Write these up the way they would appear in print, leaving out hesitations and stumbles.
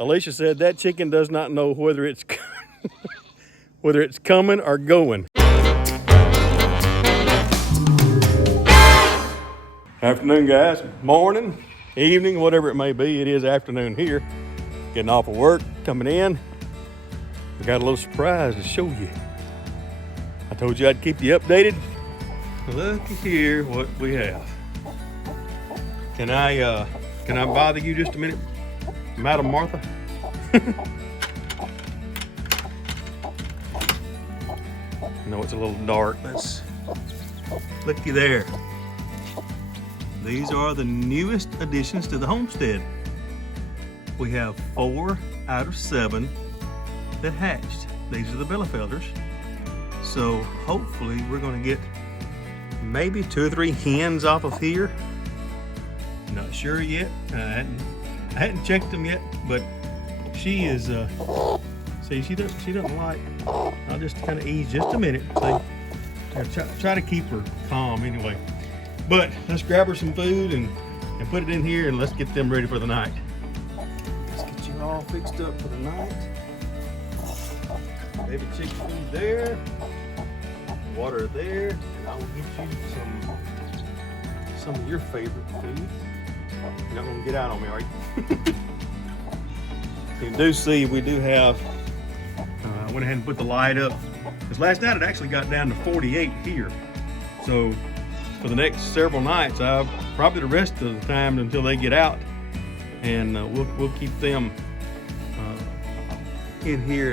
Alicia said that chicken does not know whether it's whether it's coming or going. Afternoon, guys. Morning, evening, whatever it may be. It is afternoon here. Getting off of work, coming in. We got a little surprise to show you. I told you I'd keep you updated. Looky here what we have. Can I bother you just a minute, Madam Martha? I know it's a little dark. Let's looky there. These are the newest additions to the homestead. We have 4 out of 7 that hatched. These are the Bielefelders. So hopefully we're gonna get maybe 2 or 3 hens off of here. Not sure yet. I hadn't checked them yet, but she is, see, she doesn't like, I'll just kind of ease just a minute. See, try to keep her calm anyway. But let's grab her some food and put it in here and let's get them ready for the night. Let's get you all fixed up for the night. Baby chicken food there, water there, and I will get you some of your favorite food. You're not gonna get out on me, are you? You do see we do have, I went ahead and put the light up. Because last night it actually got down to 48 here. So for the next several nights, probably the rest of the time until they get out, and we'll keep them in here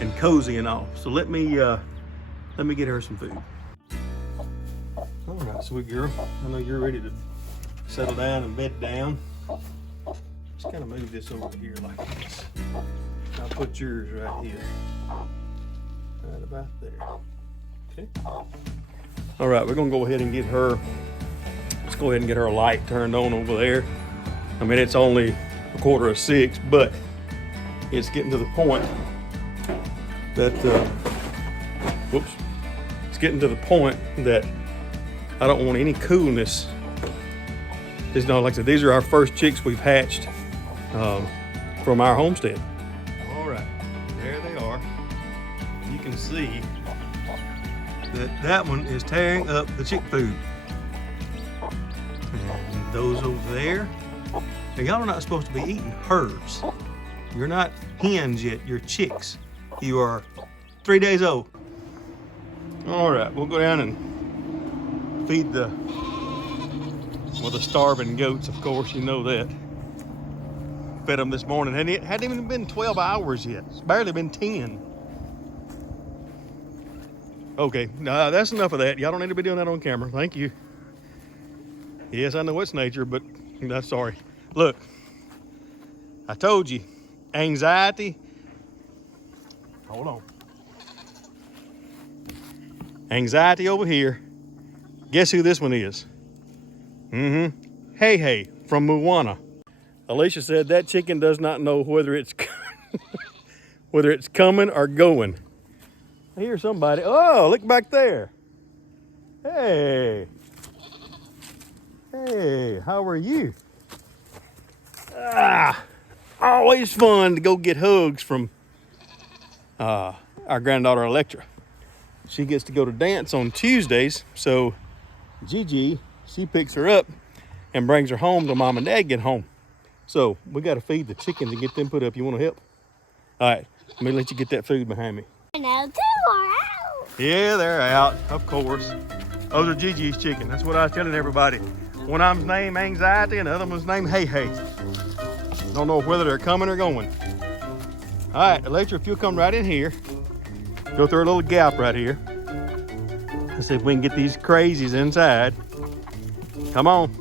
and cozy and all. So let me get her some food. All right, sweet girl. I know you're ready to settle down and bed down. Just kind of move this over here like this. I'll put yours right here. Right about there. Okay. All right, we're gonna go ahead and get her, let's go ahead and get her light turned on over there. I mean, it's only 5:45, but it's getting to the point that, it's getting to the point that I don't want any coolness. It's not like I said, these are our first chicks we've hatched from our homestead. All right, there they are. You can see that one is tearing up the chick food. And those over there, now y'all are not supposed to be eating herds. You're not hens yet, you're chicks. You are 3 days old. All right, we'll go down and feed the starving goats, of course, you know that. Fed them this morning, and it hadn't even been 12 hours yet. It's barely been 10. Okay, that's enough of that. Y'all don't need to be doing that on camera. Thank you. Yes, I know it's nature, but I'm sorry. Look, I told you, anxiety. Hold on. Anxiety over here. Guess who this one is? Hey from Moana. Alicia said that chicken does not know whether it's whether it's coming or going. I hear somebody. Oh, look back there. Hey, how are you? Always fun to go get hugs from our granddaughter Electra. She gets to go to dance on Tuesdays, so Gigi, she picks her up and brings her home till Mom and Dad get home. So we got to feed the chicken to get them put up. You want to help? All right, let me let you get that food behind me. Now 2 are out. Yeah, they're out, of course. Those are Gigi's chicken. That's what I was telling everybody. One of them's named Anxiety and the other one's named Hey. Don't know whether they're coming or going. All right, Electra, if you'll come right in here, go through a little gap right here. Let's see if we can get these crazies inside. Come on.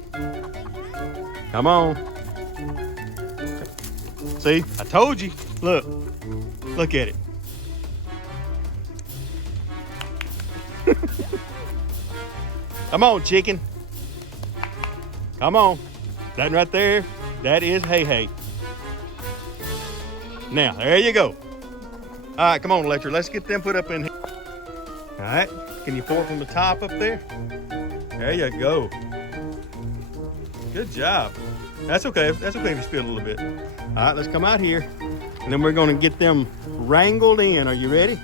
Come on. See, I told you. Look at it. Come on, chicken. Come on. That right there, that is Hey. Now, there you go. All right, come on, Electra. Let's get them put up in here. All right, can you pour from the top up there? There you go. Good job. That's okay. That's okay if you spill a little bit. All right, let's come out here. And then we're gonna get them wrangled in. Are you ready?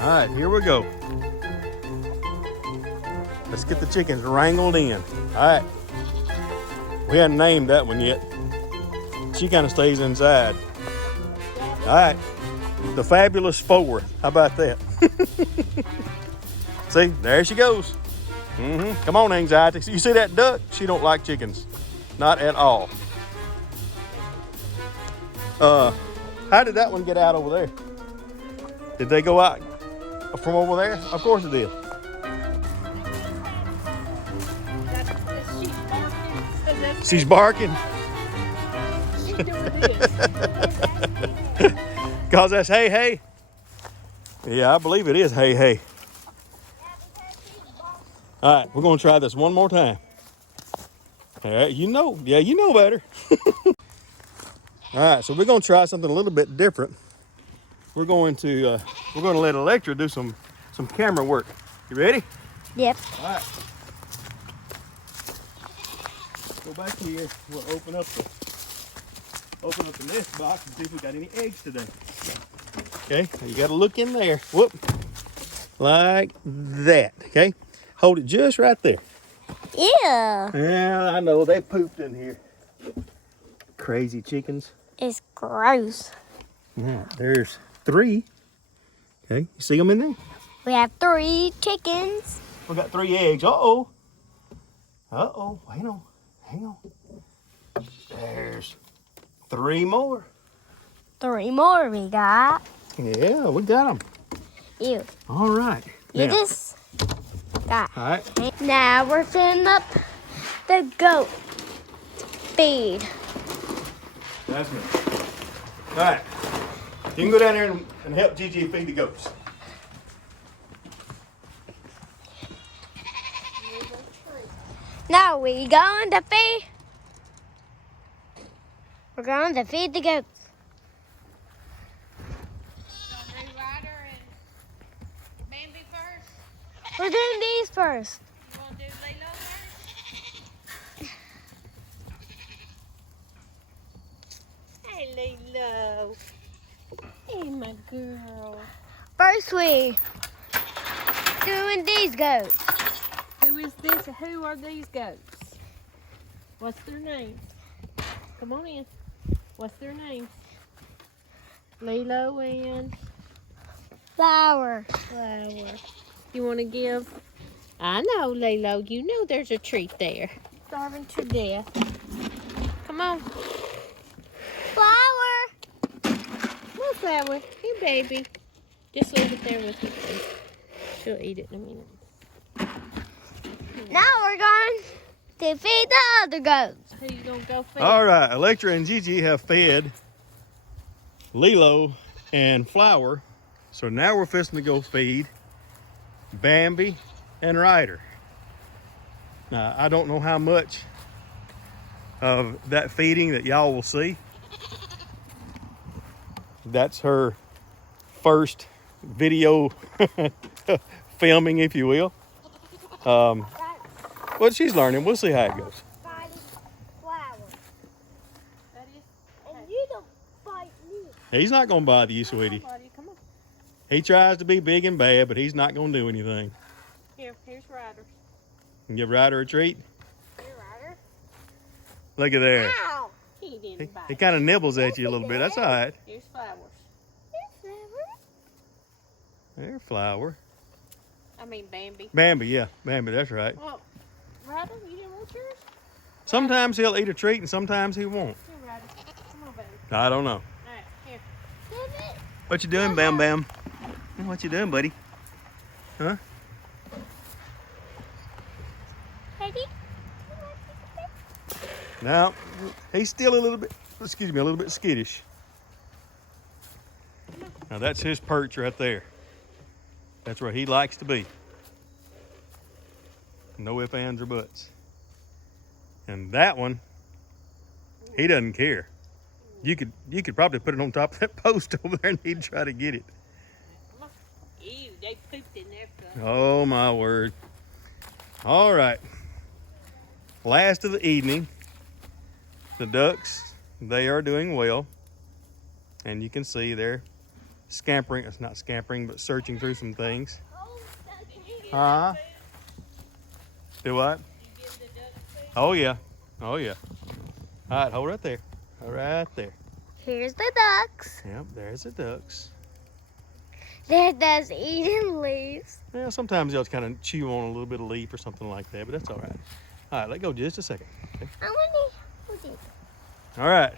All right, here we go. Let's get the chickens wrangled in. All right. We hadn't named that one yet. She kind of stays inside. All right. The Fabulous Four. How about that? See, there she goes. Come on, Anxiety. You see that duck? She don't like chickens. Not at all. How did that one get out over there? Did they go out from over there? Of course it did. She's barking. She's doing this. Cause that's hey hey. Yeah, I believe it is hey hey. All right, we're gonna try this one more time. All right, you know better. All right, so we're gonna try something a little bit different. We're gonna let Electra do some camera work. You ready? Yep. All right. Go back here. We'll open up the nest box and see if we got any eggs today. Okay, you got to look in there. Whoop, like that. Okay, hold it just right there. Ew. Yeah, I know they pooped in here. Crazy chickens. It's gross. Yeah, there's 3. Okay, you see them in there? We have 3 chickens. We got 3 eggs. Uh-oh. Uh-oh. Hang on. There's 3 more. 3 more we got. Yeah, we got them. Ew. All right. You Now, just got. all right. Now we're filling up the goat feed. That's me. All right. You can go down there and help Gigi feed the goats. Now we going to feed. We're going to feed the goats. Ryder and Bambi first. We're doing these first. You want to do Lilo first? Hey, Lilo. Hey, my girl. First we doing these goats. Who is this? Who are these goats? What's their names? Come on in. What's their names? Lilo and Flower. Flower. You want to give? I know, Lilo. You know there's a treat there. Starving to death. Come on. Flower. Come on, Flower. Here, baby. Just leave it there with her, please. She'll eat it in a minute. Now we're going to feed the other goats. Who you gonna go feed? All right. Electra and Gigi have fed Lilo and Flower. So now we're fixing to go feed Bambi and Ryder. Now, I don't know how much of that feeding that y'all will see. That's her first video filming, if you will. Well, she's learning. We'll see how it goes. Flower. That is. And you don't bite me. He's not going to bother you, sweetie. Buddy, come on. He tries to be big and bad, but he's not going to do anything. Here's Ryder. And give Ryder a treat. Here, Ryder. Look at there. Ow. He didn't He bite. kind of nibbles at you a little bit. That's all right. Here's Flowers. There, Flower. I mean Bambi. Bambi, yeah. Bambi, that's right. Well, Ryder, you didn't want yours? Sometimes he'll eat a treat and sometimes he won't. Here, Ryder. Come on, baby. I don't know. All right, here. What you doing, Bam Bam? What you doing, buddy? Huh? Ready? Now, he's still a little bit skittish. Now that's his perch right there. That's where he likes to be. No ifs, ands, or buts. And that one, he doesn't care. You could probably put it on top of that post over there and he'd try to get it. Come on. Ew, they pooped in there. Oh my word. All right. Last of the evening. The ducks, they are doing well. And you can see they're scampering. It's not scampering, but searching through some things. Do what? Oh, yeah. Oh, yeah. All right, hold right there. Right there. Here's the ducks. Yep, there's the ducks. There does eating leaves. Yeah, sometimes they'll kind of chew on a little bit of leaf or something like that, but that's all right. All right, let go just a second. Okay. I want to hold it. All right.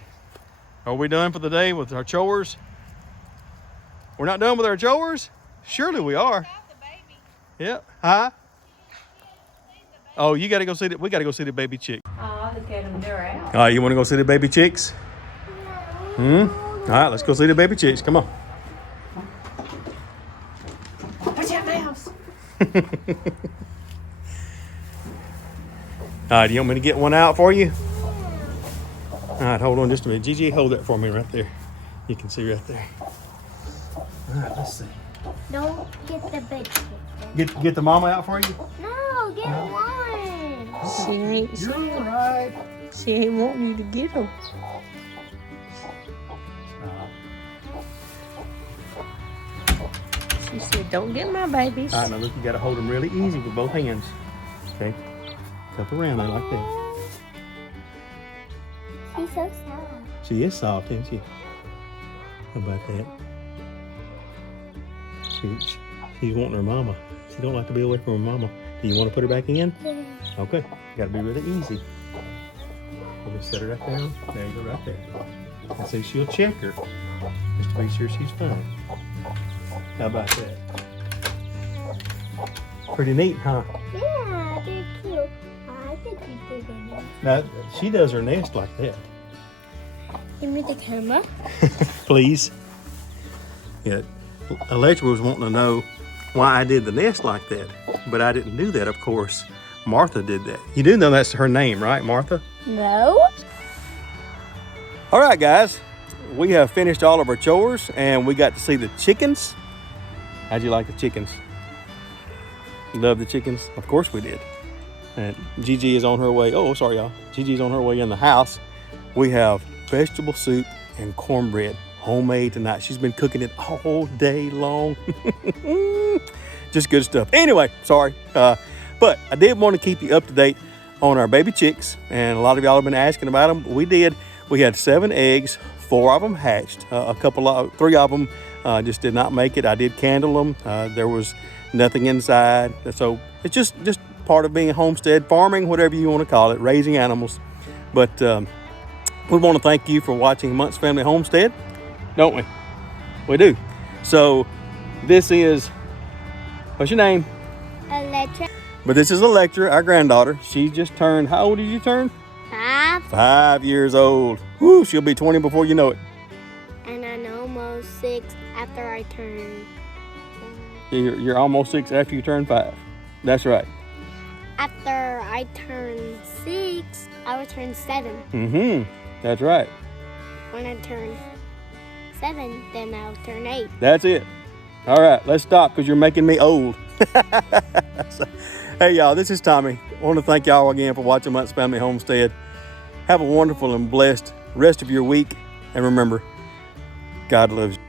Are we done for the day with our chores? We're not done with our chores? Surely we are. Yep. Huh? Oh, you got to go see we got to go see the baby chick. Oh, look at them. They're out. All right, you want to go see the baby chicks? All right, let's go see the baby chicks. Come on. Watch out, mouse. All right, do you want me to get one out for you? All right, hold on just a minute. Gigi, hold that for me right there. You can see right there. All right, let's see. Don't get the big chicken. Get the mama out for you? No, get one. She ain't. You're all right. She ain't wanting you to get them. She said, "Don't get my babies." All right, now look, you got to hold them really easy with both hands. Okay, cup around there like that. She's so sad. She is soft, isn't she? How about that? She's wanting her mama. She don't like to be away from her mama. Do you want to put her back in? Yeah. Okay, got to be really easy. We'll just set her right down. There you go, right there. And see, she'll check her just to be sure she's fine. How about that? Pretty neat, huh? Yeah, they're cute. I think you did it. Now, she does her nest like that. Give me the camera. Please. Yeah, Electra was wanting to know why I did the nest like that, but I didn't do that, of course. Martha did that. You do know that's her name, right, Martha? No. All right, guys, we have finished all of our chores and we got to see the chickens. How'd you like the chickens? Love the chickens? Of course we did. And Gigi is on her way. Oh, sorry, y'all. Gigi's on her way in the house. We have vegetable soup and cornbread, homemade tonight. She's been cooking it all day long. Just good stuff. Anyway, sorry. But I did want to keep you up to date on our baby chicks. And a lot of y'all have been asking about them. We did. We had 7 eggs. 4 of them hatched. 3 of them just did not make it. I did candle them. There was nothing inside. So it's just part of being a homestead, farming, whatever you want to call it, raising animals. But we want to thank you for watching Monts Family Homestead, don't we? We do. So this is, what's your name? Electra. But this is Electra, our granddaughter. She just turned, how old did you turn? 5. 5 years old. Woo, she'll be 20 before you know it. And I'm almost 6 after I turn. You're almost 6 after you turn 5. That's right. After I turn 6, I will turn 7. Mm-hmm. That's right. When I turn 7, then I'll turn 8. That's it. All right, let's stop because you're making me old. So, hey, y'all, this is Tommy. I want to thank y'all again for watching Monts Family Homestead. Have a wonderful and blessed rest of your week. And remember, God loves you.